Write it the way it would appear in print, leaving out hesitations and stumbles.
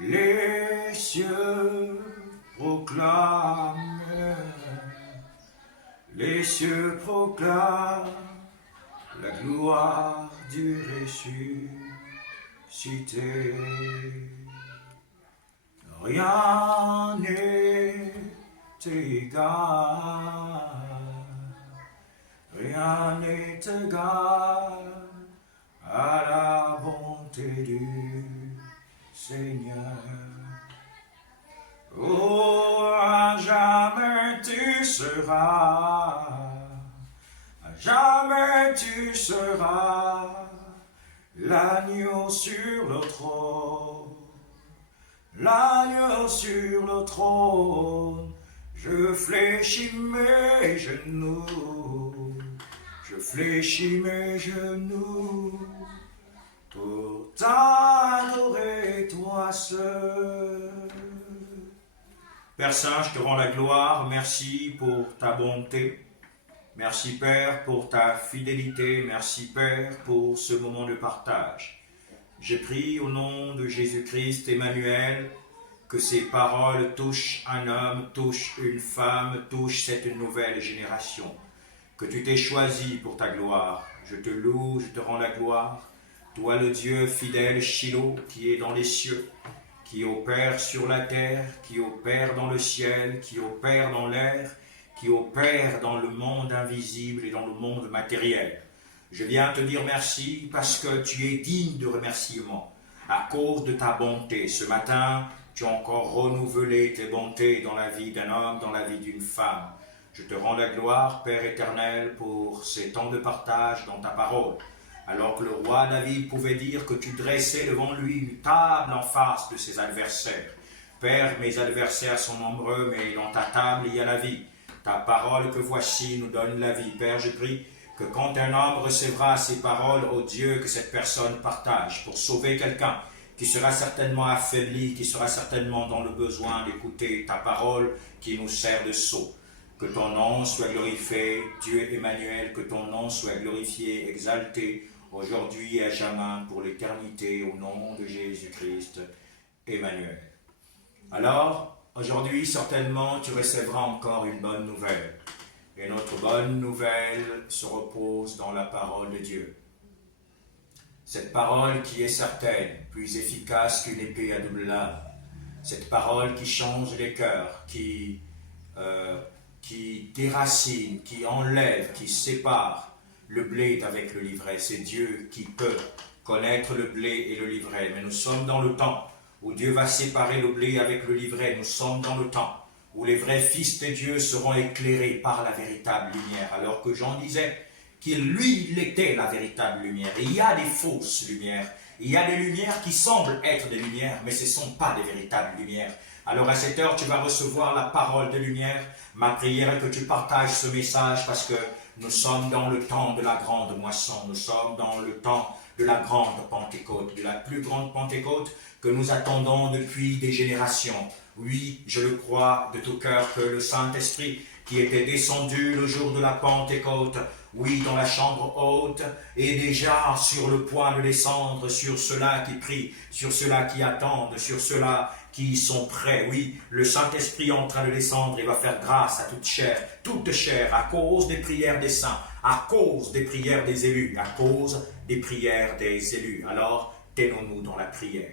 Les cieux proclament, les cieux proclament la gloire du ressuscité. Rien n'est égal, rien n'est égal à la bonté du Seigneur. Oh, à jamais tu seras, à jamais tu seras l'agneau sur le trône, l'agneau sur le trône. Je fléchis mes genoux, je fléchis mes genoux pour t'adorer toi seul. Père Saint, je te rends la gloire, merci pour ta bonté, merci Père pour ta fidélité, merci Père pour ce moment de partage. Je prie au nom de Jésus-Christ, Emmanuel, que ces paroles touchent un homme, touchent une femme, touchent cette nouvelle génération. Que tu t'es choisi pour ta gloire. Je te loue, je te rends la gloire. Toi le Dieu fidèle, Shiloh, qui est dans les cieux, qui opère sur la terre, qui opère dans le ciel, qui opère dans l'air, qui opère dans le monde invisible et dans le monde matériel. Je viens te dire merci parce que tu es digne de remerciement à cause de ta bonté. Ce matin, tu as encore renouvelé tes bontés dans la vie d'un homme, dans la vie d'une femme. Je te rends la gloire, Père éternel, pour ces temps de partage dans ta parole. Alors que le roi David pouvait dire que tu dressais devant lui une table en face de ses adversaires. Père, mes adversaires sont nombreux, mais dans ta table il y a la vie. Ta parole que voici nous donne la vie. Père, je prie que quand un homme recevra ces paroles, ô Dieu, que cette personne partage pour sauver quelqu'un qui sera certainement affaibli, qui sera certainement dans le besoin d'écouter ta parole qui nous sert de sceau. Que ton nom soit glorifié, Dieu Emmanuel, que ton nom soit glorifié, exalté, aujourd'hui et à jamais, pour l'éternité, au nom de Jésus-Christ, Emmanuel. Alors, aujourd'hui, certainement, tu recevras encore une bonne nouvelle. Et notre bonne nouvelle se repose dans la parole de Dieu. Cette parole qui est certaine, plus efficace qu'une épée à double lame. Cette parole qui change les cœurs, qui déracine, qui enlève, qui sépare le blé d'avec le livret. C'est Dieu qui peut connaître le blé et le livret. Mais nous sommes dans le temps où Dieu va séparer le blé avec le livret. Nous sommes dans le temps où les vrais fils de Dieu seront éclairés par la véritable lumière. Alors que Jean disait qu'il, lui, il était la véritable lumière. Et il y a des fausses lumières. Il y a des lumières qui semblent être des lumières, mais ce ne sont pas des véritables lumières. Alors à cette heure, tu vas recevoir la parole de lumière. Ma prière est que tu partages ce message parce que nous sommes dans le temps de la grande moisson. Nous sommes dans le temps de la grande Pentecôte, de la plus grande Pentecôte que nous attendons depuis des générations. Oui, je le crois de tout cœur que le Saint-Esprit qui était descendu le jour de la Pentecôte, oui, dans la chambre haute, est déjà sur le point de descendre sur ceux-là qui prient, sur ceux-là qui attendent, sur ceux-là qui sont prêts. Oui, le Saint-Esprit est en train de descendre et va faire grâce à toute chair, à cause des prières des saints, à cause des prières des élus, à cause des prières des élus. Alors, tenons-nous dans la prière.